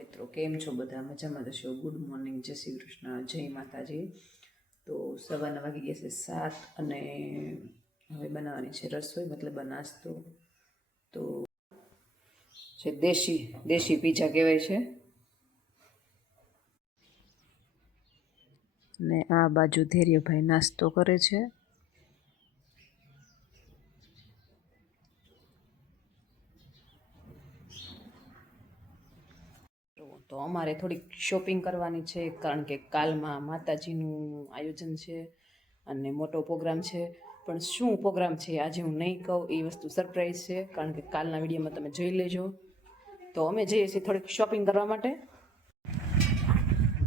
મિત્રો, કેમ છો બધા? મજામાં જશો ગુડ મોર્નિંગ જય શ્રી કૃષ્ણ. જય માતાજી. તો સવારના વાગી ગયા છે સાત અને હવે બનાવવાની છે રસોઈ, મતલબ નાસ્તો. તો છે દેશી દેશી પીઝા કહેવાય છે. ને આ બાજુ ધૈર્યભાઈ નાસ્તો કરે છે. તો અમારે થોડીક શોપિંગ કરવાની છે, કારણ કે કાલમાં માતાજીનું આયોજન છે અને મોટો પ્રોગ્રામ છે. પણ શું પ્રોગ્રામ છે આજે હું નહીં કહું, એ વસ્તુ સરપ્રાઈઝ છે, કારણ કે કાલના વિડીયોમાં તમે જોઈ લેજો. તો અમે જઈએ છીએ થોડીક શોપિંગ કરવા માટે.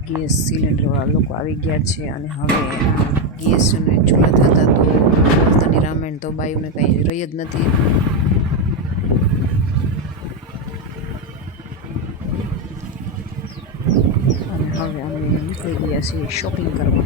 ગેસ સિલિન્ડરવાળા લોકો આવી ગયા છે અને હવે ગેસ અને ચૂલા થતા તો રામાયણ તો બાયુને કંઈ રહી જ નથી અને હવે અમે નીકળી ગયા છીએ શોપિંગ કરવા.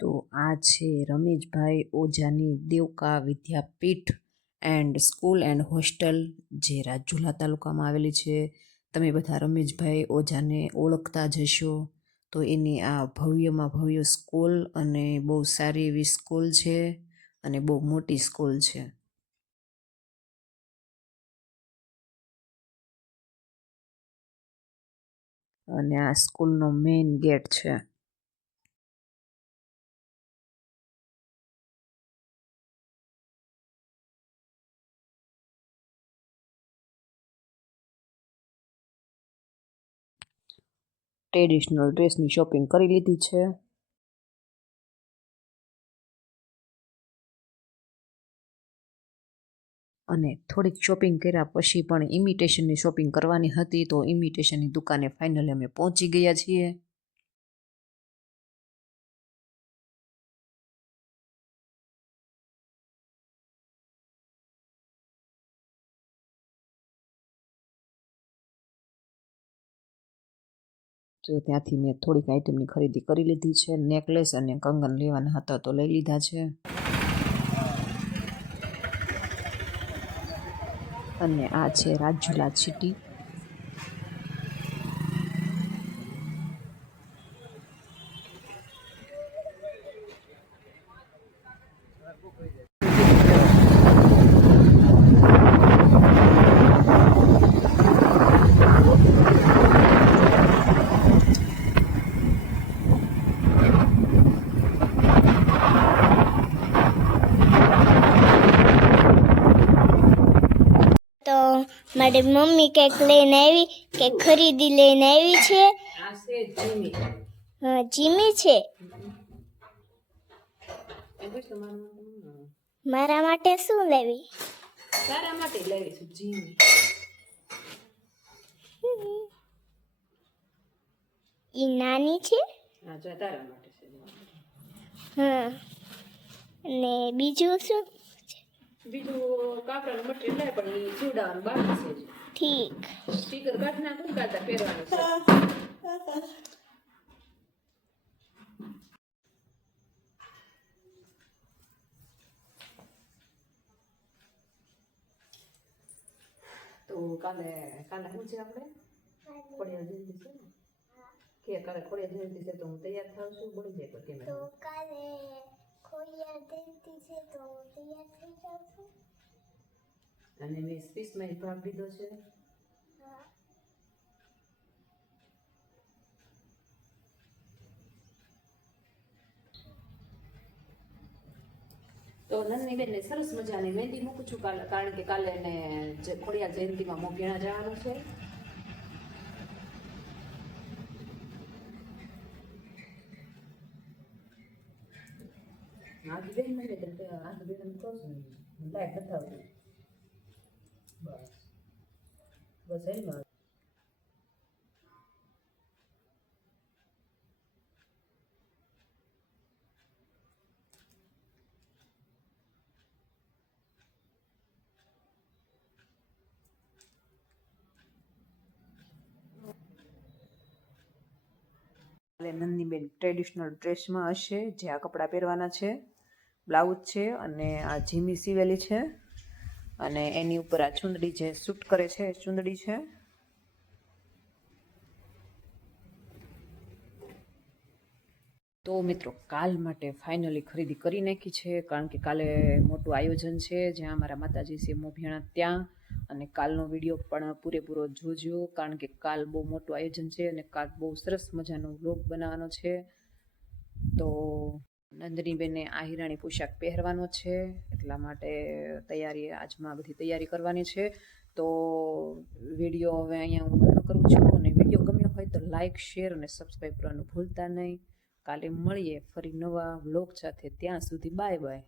તો આ છે રમેશભાઈ ઓઝાની Devka Vidyapith and school and hostel, જે રાજુલા તાલુકામાં આવેલી છે. તમે બધા રમેશભાઈ ઓઝાને ઓળખતા જ હશો. તો એની આ ભવ્યમાં ભવ્ય સ્કૂલ અને બહુ સારી એવી સ્કૂલ છે અને બહુ મોટી સ્કૂલ છે. અને આ સ્કૂલનો મેઇન ગેટ છે. ટ્રેડિશનલ ડ્રેસની શોપિંગ કરી લીધી છે. અને થોડીક શોપિંગ કર્યા પછી પણ ઇમિટેશનની શોપિંગ કરવાની હતી તો ઇમિટેશનની દુકાને ફાઇનલી અમે પહોંચી ગયા છીએ. તો ત્યાંથી મેં થોડીક આઈટમની ખરીદી કરી લીધી છે. નેકલેસ અને કંગન લેવાના હતા તો લઈ લીધા છે. અને આ છે રાજુલા સિટી તો મારી મમ્મી કંઈક લઈને આવી કે ખરીદી લઈને આવી છે. હા જીમી છે. મારા માટે શું લેવી? તારા માટે લેવી છું જીમી. ઈ નાની છે? હા જો તારા માટે છે. હા. ને બીજું શું? બીજું કાપડાનું મટીરિયલ લાય પણ એ સીવડાવવાનું બાકી છે. ઠીક. સ્ટીકર કાઢી નાખું કાઢતા પહેરવાનું છે. તો કાલે કાલે શું છે આપણે? ખોડિયા જયંતિ છે ને? કે કાલે ખોડિયા જયંતિ છે તો હું તૈયાર થાઉં છું બોલી જાય તો કેમ તો કાલે ખોડિયાર જયંતિ છે તો તૈયાર થઈ જાવ છું અને મેં સ્પીચમાં ભાગ લીધો છે હા તો નંદની બેનને સરસ મજાની મહેંદી મૂકું છું કાલે કારણ કે કાલે એને ખોડિયા જયંતિમાં મોગીણા જવાનું છે આજ બેન મને તો આજ બેન એમ કહું છું લાઈટ બતાવતી બસ બસ એમાં કાલે નંદનીબેન ટ્રેડિશનલ ડ્રેસમાં હશે, જે આ કપડાં પહેરવાના છે બ્લાઉઝ છે અને આ જીમી સીવેલી છે અને એની ઉપર આ ચુંદડી જે સૂટ કરે છે ચુંદડી છે. તો મિત્રો, કાલ માટે ફાઇનલી ખરીદી કરી નાખી છે, કારણ કે કાલે મોટું આયોજન છે, જ્યાં મારા માતાજી છે, મોભિયાણા ત્યાં અને કાલનો વીડિયો પણ પૂરેપૂરો જોજો, કારણ કે કાલ બહુ મોટું આયોજન છે અને કાલ બહુ સરસ મજાનો વ્લોગ બનાવવાનો છે. તો નંદનીબેને આ હિરાણી પોશાક પહેરવાનો છે, એટલા માટે તૈયારી, આજમાં બધી તૈયારી કરવાની છે. તો વીડિયો હવે અહીંયા હું પૂર્ણ કરું છું અને વીડિયો ગમ્યો હોય તો લાઇક શેર અને સબસ્ક્રાઈબ કરવાનું ભૂલતા નહીં. કાલે મળીએ ફરી નવા વ્લોગ સાથે, ત્યાં સુધી બાય બાય.